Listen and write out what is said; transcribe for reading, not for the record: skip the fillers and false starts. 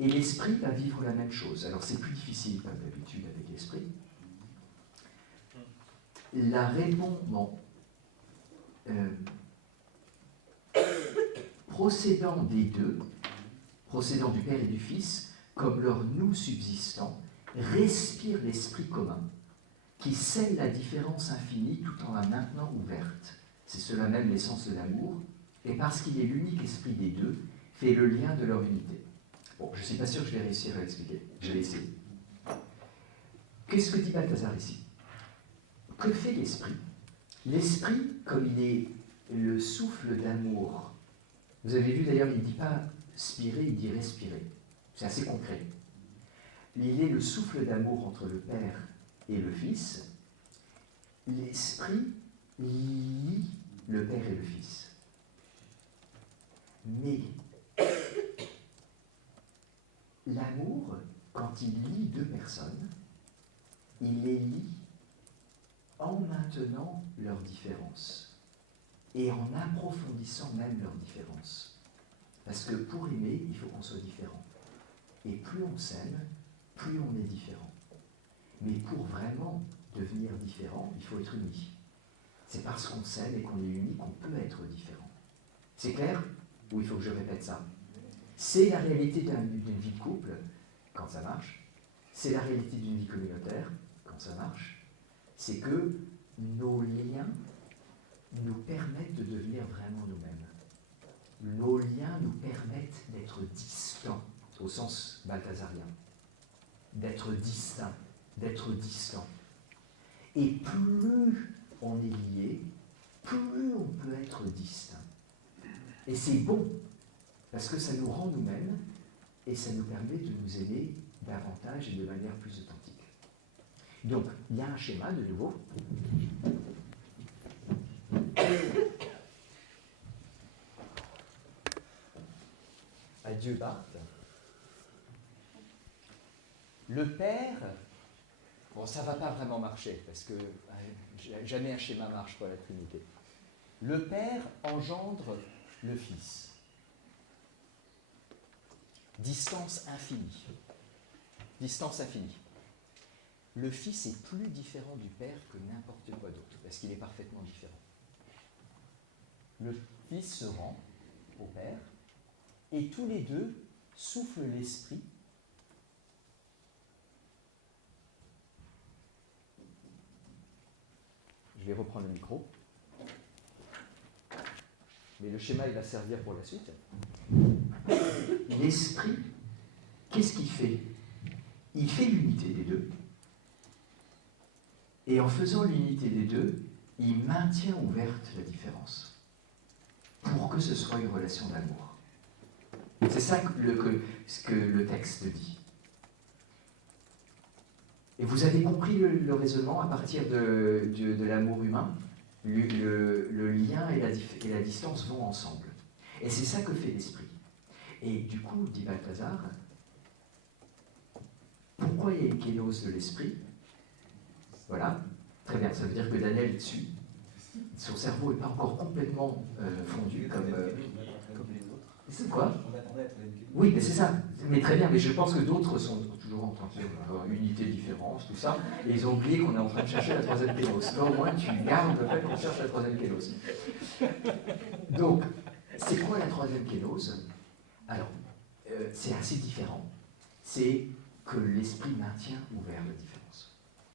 Et l'esprit va vivre la même chose. Alors c'est plus difficile comme d'habitude avec l'esprit. Procédant des deux, procédant du Père et du Fils, comme leur nous subsistant, respire l'esprit commun, qui scelle la différence infinie tout en la maintenant ouverte. C'est cela même l'essence de l'amour, et parce qu'il est l'unique esprit des deux, fait le lien de leur unité. Bon, je ne suis pas sûr que je vais réussir à l'expliquer. Je vais essayer. Qu'est-ce que dit Balthazar ici? Que fait l'esprit? L'esprit, comme il est le souffle d'amour, vous avez vu d'ailleurs, il ne dit pas spirer, il dit respirer. C'est assez concret. Il est le souffle d'amour entre le Père et le Fils. L'esprit lie le Père et le Fils. Mais l'amour, quand il lie deux personnes, il les lie en maintenant leurs différences et en approfondissant même leurs différences. Parce que pour aimer, il faut qu'on soit différent. Et plus on s'aime, plus on est différent. Mais pour vraiment devenir différent, il faut être uni. C'est parce qu'on s'aime et qu'on est uni qu'on peut être différent. C'est clair? Ou il faut que je répète ça? C'est la réalité d'une vie de couple, quand ça marche. C'est la réalité d'une vie communautaire, quand ça marche. C'est que nos liens nous permettent de devenir vraiment nous-mêmes. Nos liens nous permettent d'être distants, au sens balthazarien. D'être distincts, d'être distants. Et plus on est lié, plus on peut être distinct. Et c'est bon, parce que ça nous rend nous-mêmes, et ça nous permet de nous aimer davantage et de manière plus authentique. Donc, il y a un schéma, de nouveau. Adieu, Barthes. Le Père, bon, ça ne va pas vraiment marcher, parce que jamais un schéma marche pour la Trinité. Le Père engendre le Fils. Distance infinie. Distance infinie. Le Fils est plus différent du Père que n'importe quoi d'autre, parce qu'il est parfaitement différent. Le Fils se rend au Père, et tous les deux soufflent l'Esprit. Je vais reprendre le micro. Mais le schéma, il va servir pour la suite. L'Esprit, qu'est-ce qu'il fait? Il fait l'unité des deux. Et en faisant l'unité des deux, il maintient ouverte la différence. Pour que ce soit une relation d'amour. C'est ça ce que le texte dit. Et vous avez compris le raisonnement à partir de l'amour humain? Le lien et la distance vont ensemble. Et c'est ça que fait l'esprit. Et du coup, dit Balthazar, pourquoi il y a une kénose de l'esprit? Voilà, très bien, ça veut dire que Daniel est dessus. Son cerveau n'est pas encore complètement fondu comme les autres. C'est quoi? Oui, mais c'est ça. Mais très bien, mais je pense que d'autres sont toujours en train de faire unité, différence, tout ça, et ils ont oublié qu'on est en train de chercher la troisième kénose. Toi, au moins, tu gardes le fait qu'on cherche la troisième kénose. Donc, c'est quoi la troisième kénose? Alors, c'est assez différent. C'est que l'esprit maintient ouvert la différence.